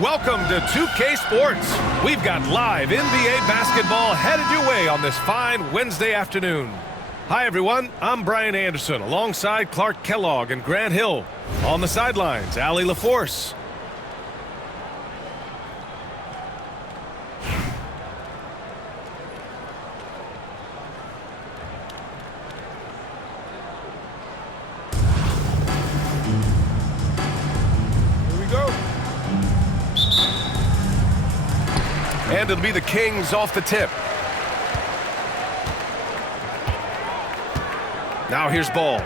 Welcome to 2K Sports. We've got live NBA basketball headed your way on this fine Wednesday afternoon. Hi, everyone. I'm Brian Anderson alongside Clark Kellogg and Grant Hill. On the sidelines, Allie LaForce. And it'll be the Kings off the tip. Now here's ball.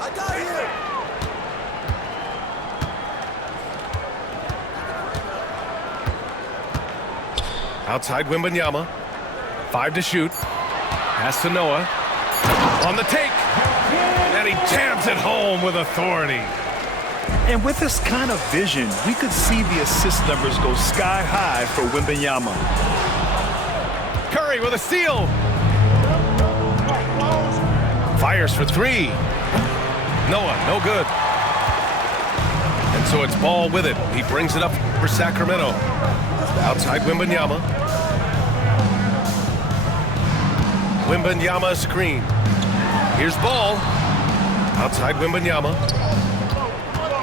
I got you. Outside Wembanyama. 5 to shoot. Pass to Noah. On the take. And he jams it home with authority. And with this kind of vision, we could see the assist numbers go sky high for Wembanyama. Curry with a steal. Fires for 3. Noah, no good. And so it's ball with it. He brings it up for Sacramento. Outside Wembanyama. Wembanyama screen. Here's ball. Outside Wembanyama.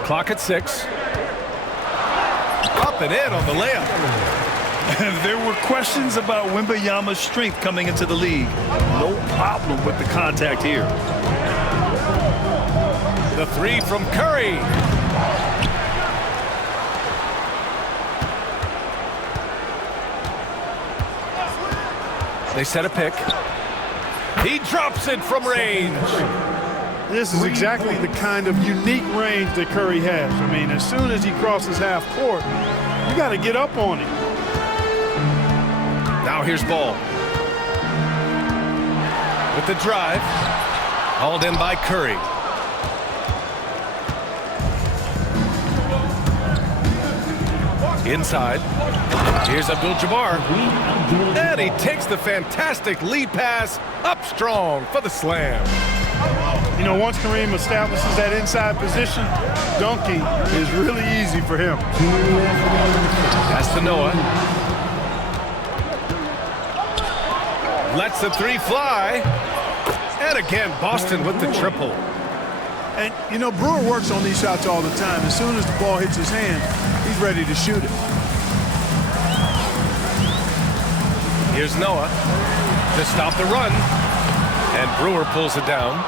Clock at 6. Up and in on the layup. There were questions about Wembanyama's strength coming into the league. No problem with the contact here. The 3 from Curry. They set a pick. He drops it from range. This is exactly the kind of unique range that Curry has. I mean, as soon as he crosses half court, you got to get up on him. Now here's ball. With the drive. Hauled in by Curry. Inside. Here's Abdul-Jabbar. And he takes the fantastic lead pass up strong for the slam. You know, once Kareem establishes that inside position, dunking is really easy for him. Pass to Noah. Lets the 3 fly. And again, Boston with the triple. And, you know, Brewer works on these shots all the time. As soon as the ball hits his hand, he's ready to shoot it. Here's Noah to stop the run. And Brewer pulls it down.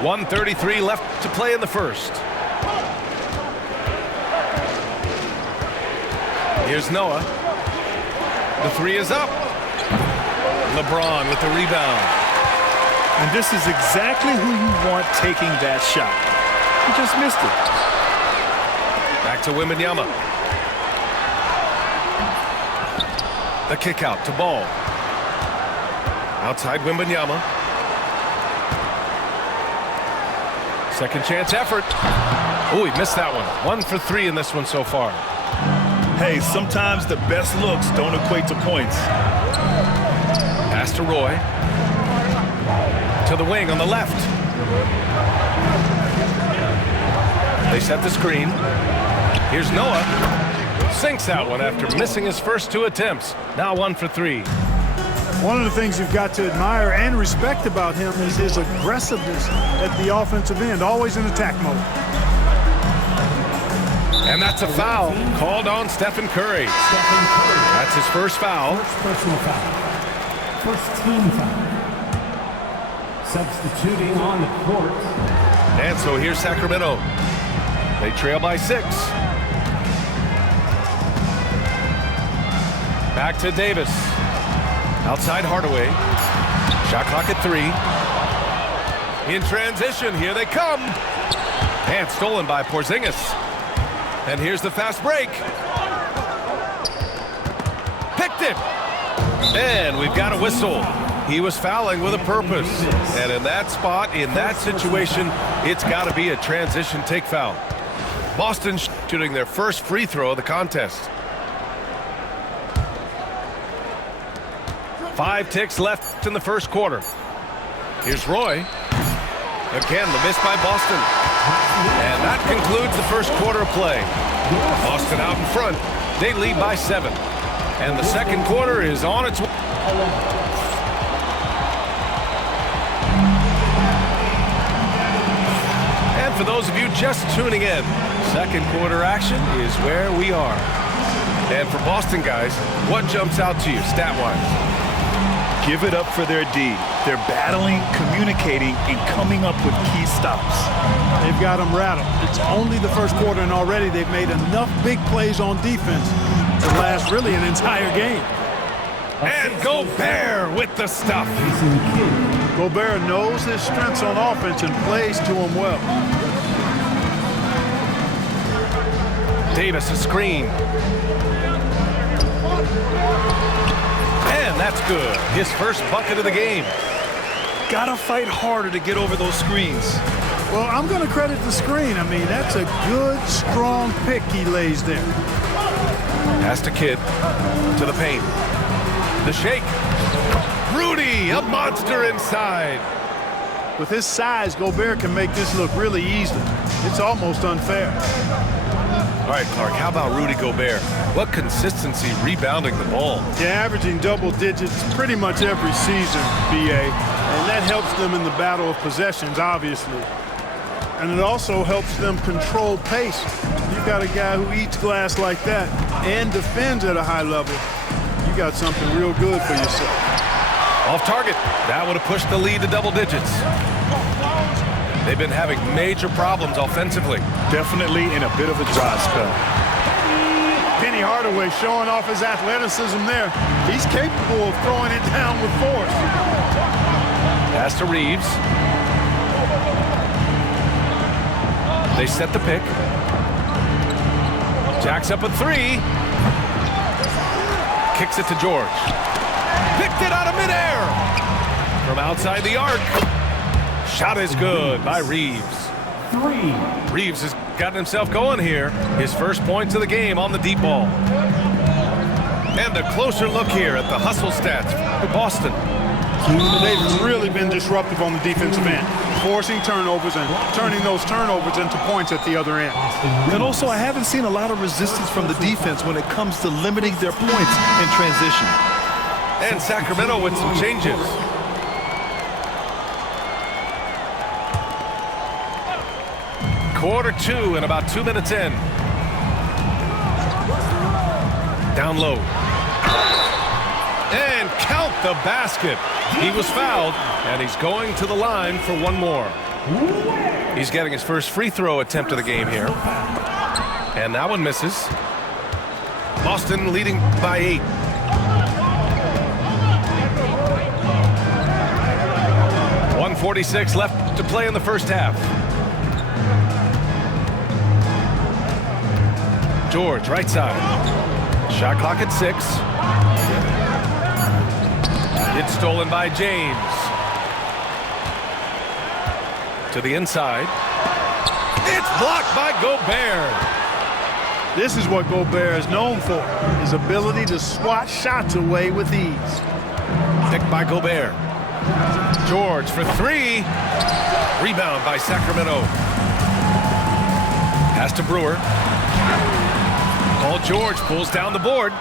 .133 left to play in the first. Here's Noah. The 3 is up. LeBron with the rebound. And this is exactly who you want taking that shot. He just missed it. Back to Wembanyama. The kick out to Ball. Outside Wembanyama. Second chance effort. Oh, he missed that one. 1 for 3 in this one so far. Hey, sometimes the best looks don't equate to points. Pass to Roy. To the wing on the left. They set the screen. Here's Noah. Sinks that one after missing his first 2 attempts. Now 1 for 3. One of the things you've got to admire and respect about him is his aggressiveness at the offensive end, always in attack mode. And that's a foul called on Stephen Curry. That's his first foul. First personal foul. First team foul. Substituting on the court. And so here's Sacramento. They trail by 6. Back to Davis. Outside Hardaway. Shot clock at 3. In transition, here they come. And stolen by Porzingis. And here's the fast break. Picked it. And we've got a whistle. He was fouling with a purpose. And in that spot, in that situation, it's got to be a transition take foul. Boston shooting their first free throw of the contest. 5 ticks left in the first quarter. Here's Roy. Again, the miss by Boston. And that concludes the first quarter of play. Boston out in front. They lead by 7. And the second quarter is on its way. And for those of you just tuning in, second quarter action is where we are. And for Boston guys, what jumps out to you stat-wise? Give it up for their D. They're battling, communicating, and coming up with key stops. They've got them rattled. It's only the first quarter, and already they've made enough big plays on defense to last really an entire game. And Gobert with the stuff. Gobert knows his strengths on offense and plays to them well. Davis a screen. And that's good. His first bucket of the game. Gotta fight harder to get over those screens. Well, I'm going to credit the screen. I mean, that's a good, strong pick he lays there. Pass to Kidd. To the paint. The shake. Rudy, a monster inside. With his size, Gobert can make this look really easy. It's almost unfair. All right, Clark, how about Rudy Gobert? What consistency rebounding the ball. Yeah, averaging double digits pretty much every season, BA. And that helps them in the battle of possessions, obviously. And it also helps them control pace. You've got a guy who eats glass like that and defends at a high level. You got something real good for yourself. Off target. That would have pushed the lead to double digits. They've been having major problems offensively. Definitely in a bit of a dry spell. Penny Hardaway showing off his athleticism there. He's capable of throwing it down with force. Pass to Reeves. They set the pick. Jacks up a 3. Kicks it to George. Picked it out of midair. From outside the arc. Shot is good by Reeves. 3. Reeves has gotten himself going here. His first points of the game on the deep ball. And a closer look here at the hustle stats for Boston. They've really been disruptive on the defensive end, forcing turnovers and turning those turnovers into points at the other end. And also, I haven't seen a lot of resistance from the defense when it comes to limiting their points in transition. And Sacramento with some changes. Quarter 2 and about 2 minutes in. Down low. And count the basket. He was fouled, and he's going to the line for one more. He's getting his first free throw attempt of the game here. And that one misses. Boston leading by 8. .146 left to play in the first half. George, right side. Shot clock at 6. It's stolen by James. To the inside. It's blocked by Gobert. This is what Gobert is known for, his ability to swat shots away with ease. Picked by Gobert. George for 3. Rebound by Sacramento. Pass to Brewer. Paul George pulls down the board.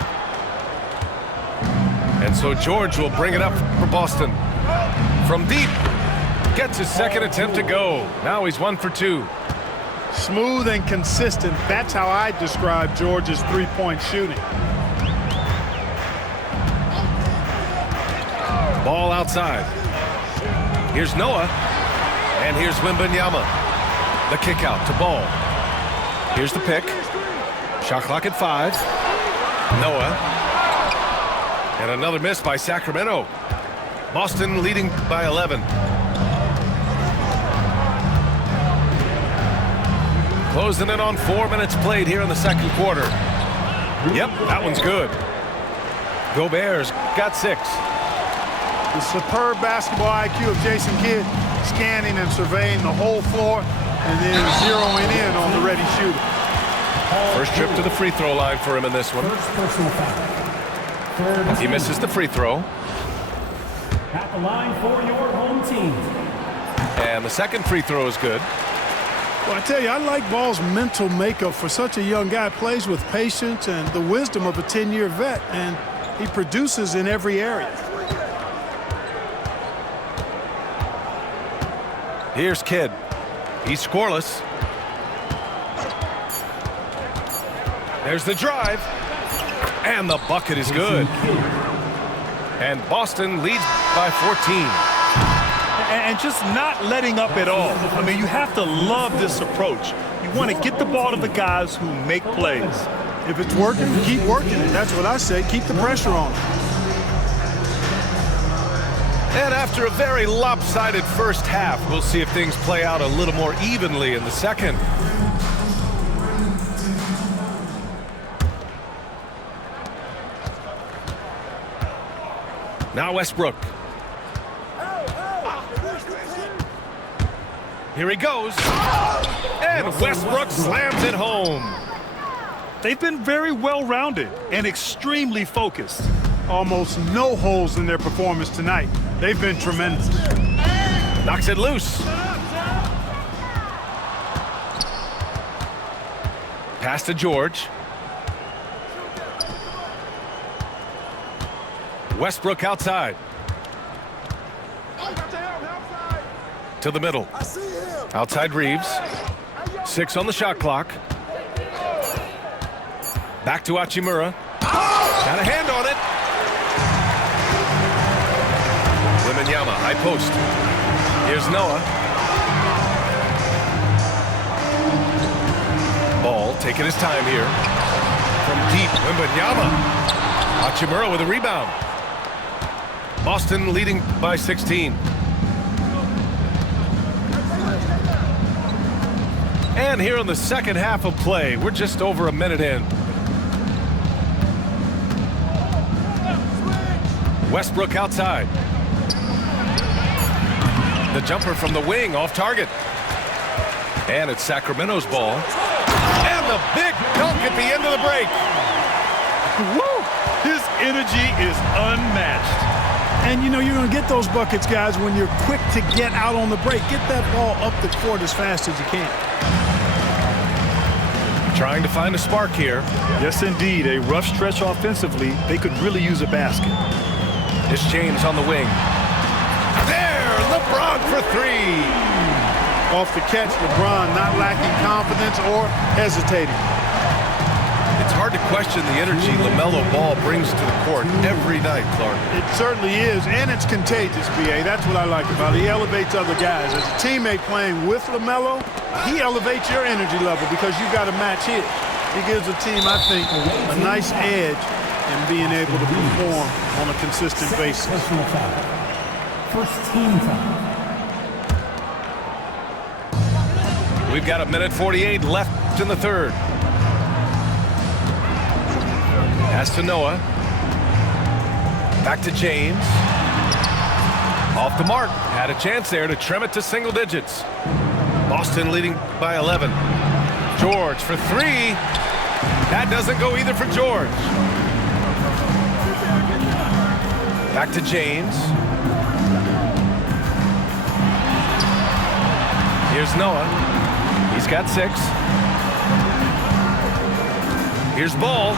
And so George will bring it up for Boston. From deep. Gets his second attempt to go. Now he's 1 for 2. Smooth and consistent. That's how I describe George's three-point shooting. Ball outside. Here's Noah. And here's Wembanyama. The kick out to Ball. Here's the pick. Shot clock at 5. Noah. And another miss by Sacramento. Boston leading by 11. Closing in on 4 minutes played here in the second quarter. Yep, that one's good. Gobert's got 6. The superb basketball IQ of Jason Kidd, scanning and surveying the whole floor and then zeroing in on the ready shooter. First trip to the free throw line for him in this one. First personal foul. He misses the free throw. At the line for your home team. And the second free throw is good. Well, I tell you, I like Ball's mental makeup for such a young guy. Plays with patience and the wisdom of a 10-year vet, and he produces in every area. Here's Kidd. He's scoreless. There's the drive. And the bucket is good. And Boston leads by 14. And just not letting up at all. I mean, you have to love this approach. You want to get the ball to the guys who make plays. If it's working, keep working it. That's what I say. Keep the pressure on. And after a very lopsided first half, we'll see if things play out a little more evenly in the second. Now Westbrook. Here he goes. And Westbrook slams it home. They've been very well-rounded and extremely focused. Almost no holes in their performance tonight. They've been tremendous. Knocks it loose. Pass to George. Westbrook outside. To the middle. Outside Reeves. 6 on the shot clock. Back to Hachimura. Got a hand on it. Wembanyama, high post. Here's Noah. Ball taking his time here. From deep, Wembanyama. Hachimura with a rebound. Boston leading by 16. And here in the second half of play, we're just over a minute in. Westbrook outside. The jumper from the wing off target. And it's Sacramento's ball. And the big dunk at the end of the break. Woo! His energy is unmatched. And, you know, you're going to get those buckets, guys, when you're quick to get out on the break. Get that ball up the court as fast as you can. Trying to find a spark here. Yes, indeed. A rough stretch offensively. They could really use a basket. It's James on the wing. There, LeBron for 3. Off the catch, LeBron not lacking confidence or hesitating. It's hard to question the energy LaMelo Ball brings to the court every night, Clark. It certainly is, and it's contagious, B.A. That's what I like about it. He elevates other guys. As a teammate playing with LaMelo, he elevates your energy level because you've got to match his. He gives the team, I think, a nice edge in being able to perform on a consistent basis. Personal foul. First team foul. We've got a minute 48 left in the third. Pass to Noah. Back to James. Off the mark. Had a chance there to trim it to single digits. Boston leading by 11. George for 3. That doesn't go either for George. Back to James. Here's Noah. He's got 6. Here's Ball.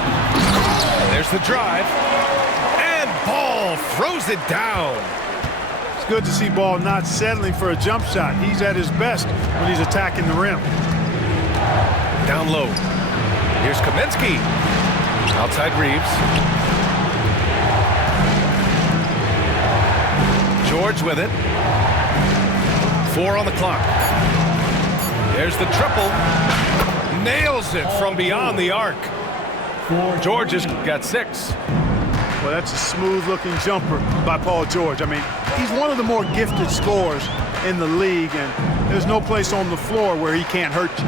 There's the drive. And Ball throws it down. It's good to see Ball not settling for a jump shot. He's at his best when he's attacking the rim. Down low. Here's Kaminsky. Outside Reeves. George with it. 4 on the clock. There's the triple. Nails it from beyond the arc. George has got 6. Well, that's a smooth-looking jumper by Paul George. I mean, he's one of the more gifted scorers in the league, and there's no place on the floor where he can't hurt you.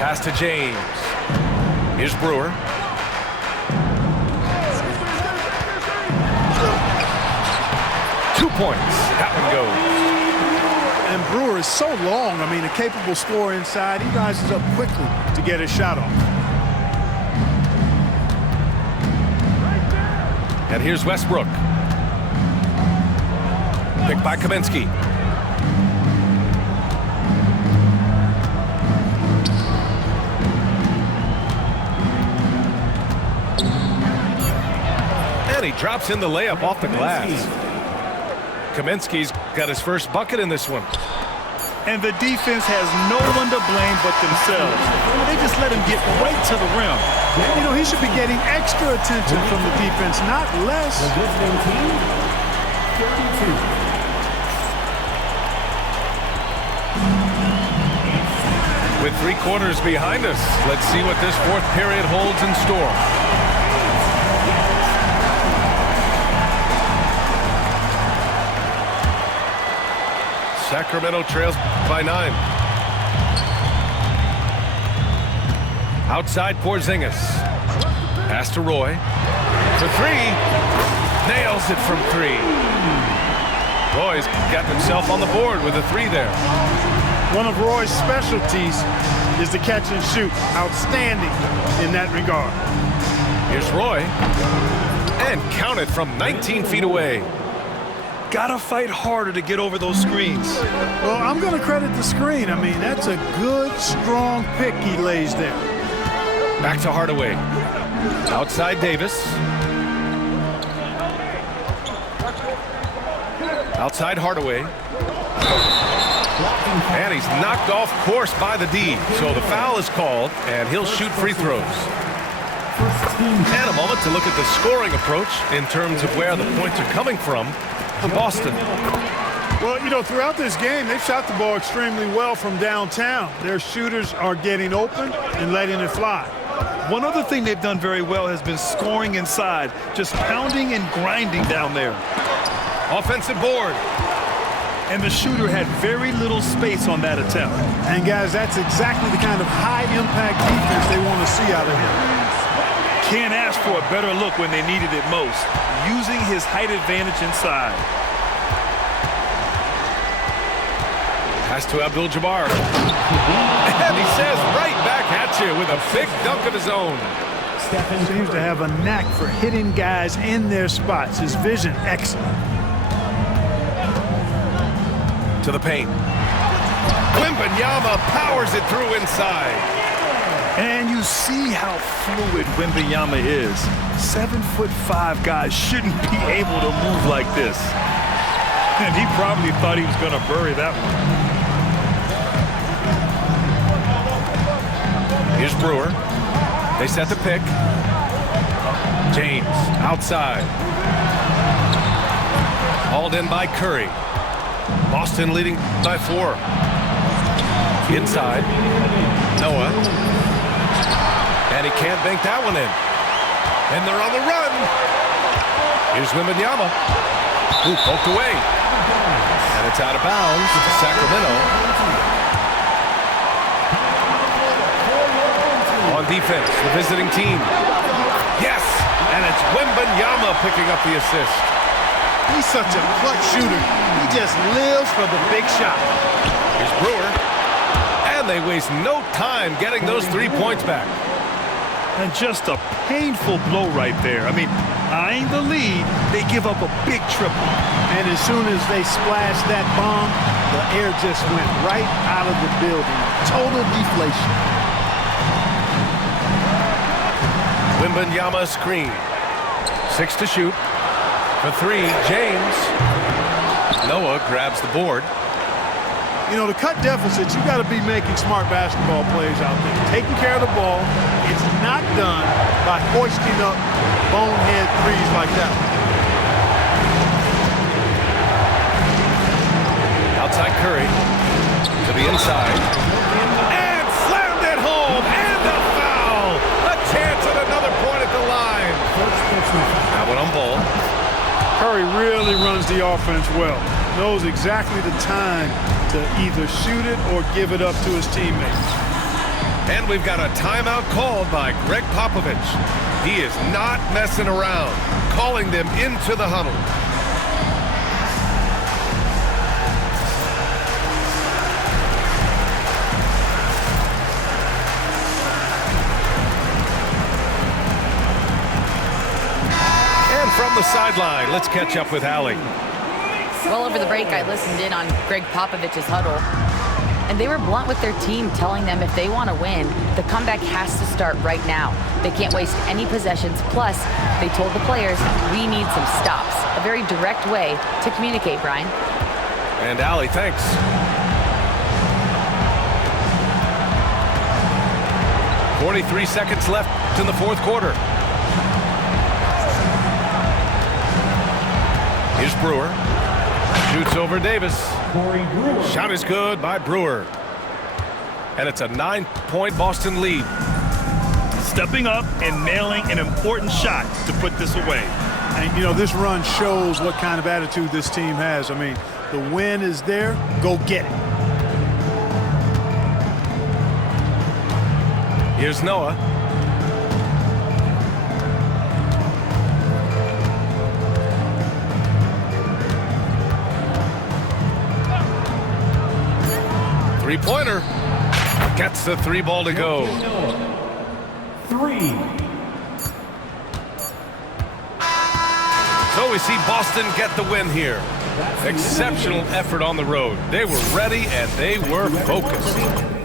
Pass to James. Here's Brewer. Two points. That one goes. And Brewer is so long. I mean, a capable scorer inside. He rises up quickly to get his shot off. And here's Westbrook. Picked by Kaminsky. And he drops in the layup off the glass. Kaminsky's got his first bucket in this one. And the defense has no one to blame but themselves. They just let him get right to the rim. You know, he should be getting extra attention from the defense, not less. The visiting team, 32. With 3 quarters behind us, let's see what this fourth period holds in store. Sacramento trails by 9. Outside Porzingis. Pass to Roy. For 3. Nails it from 3. Roy's got himself on the board with a 3 there. One of Roy's specialties is the catch and shoot. Outstanding in that regard. Here's Roy. And count it from 19 feet away. Gotta fight harder to get over those screens. Well, I'm going to credit the screen. I mean, that's a good, strong pick he lays there. Back to Hardaway. Outside Davis. Outside Hardaway. And he's knocked off course by the D. So the foul is called, and he'll shoot free throws. And a moment to look at the scoring approach in terms of where the points are coming from for Boston. Well, you know, throughout this game, they've shot the ball extremely well from downtown. Their shooters are getting open and letting it fly. One other thing they've done very well has been scoring inside, just pounding and grinding down there. Offensive board. And the shooter had very little space on that attempt. And, guys, that's exactly the kind of high-impact defense they want to see out of him. Can't ask for a better look when they needed it most, using his height advantage inside. Pass to Abdul-Jabbar. And he says right back at you with a big dunk of his own. Seems to have a knack for hitting guys in their spots. His vision, excellent. To the paint. Wembanyama powers it through inside. And you see how fluid Wembanyama is. 7'5" guys shouldn't be able to move like this. And he probably thought he was going to bury that one. Here's Brewer. They set the pick. James outside. Hauled in by Curry. Boston leading by 4. Inside. Noah. And he can't bank that one in. And they're on the run. Here's Wembanyama. Ooh, poked away. And it's out of bounds to Sacramento. On defense, the visiting team. Yes! And it's Wembanyama picking up the assist. He's such a clutch shooter. He just lives for the big shot. Here's Brewer. And they waste no time getting those 3 points back. And just a painful blow right there. I mean, eyeing the lead, they give up a big triple. And as soon as they splashed that bomb, the air just went right out of the building. Total deflation. Wembanyama screen. 6 to shoot. For 3, James. Noah grabs the board. You know, to cut deficits, you got to be making smart basketball plays out there. Taking care of the ball. It's not done by hoisting up bonehead threes like that. Outside Curry. To the inside. And slammed it home. And the foul. A chance at another point at the line. That one on Ball. Curry really runs the offense well. Knows exactly the time to either shoot it or give it up to his teammates. And we've got a timeout called by Greg Popovich. He is not messing around, calling them into the huddle. And from the sideline, let's catch up with Allie. Well, over the break, I listened in on Greg Popovich's huddle, and they were blunt with their team, telling them if they want to win, the comeback has to start right now. They can't waste any possessions. Plus, they told the players, we need some stops. A very direct way to communicate, Brian. And Allie, thanks. "43 seconds left in the fourth quarter. Here's Brewer. Shoots over Davis. Shot is good by Brewer. And it's a 9-point Boston lead. Stepping up and nailing an important shot to put this away. And, you know, this run shows what kind of attitude this team has. I mean, the win is there. Go get it. Here's Noah. Three-pointer. Gets the three ball to go. 3. So we see Boston get the win here. Exceptional effort on the road. They were ready and they were focused.